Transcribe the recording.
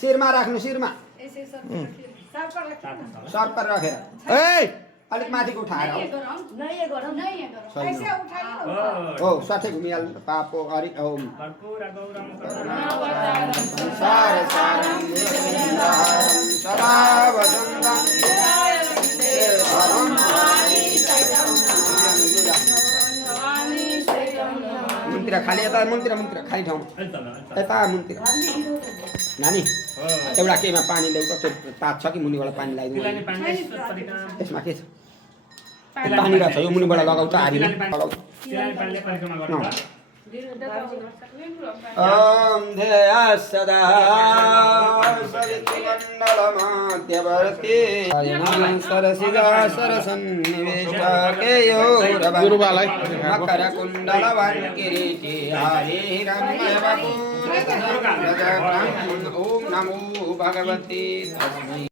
शिरमा राख्नु शिरमा सर पर राखेर अलिक माथिको उठाएर हो सठै घुमिहाल्नु पापो अरि ओम मुन्तिर खाली यता मुन्तिर खाली ठाउँमा यता मुन्तिर नानी एउटा केमा पानी ल्याउ त त्यो तात छ कि मुनिबाट पानी लगाइदिनु यसमा के छ पानी रहेछ यो मुनिबाट लगाउ त हारीमा लगाउ ओम ध्येया सदा सरितमण्डलमध्यवर्ती सरसिजा सरसन्निवेशकेयो गुरुबालाई मकरकुण्डलवान् किरीटी हरिरम्य वपुः ओम नमो भगवते तस्मै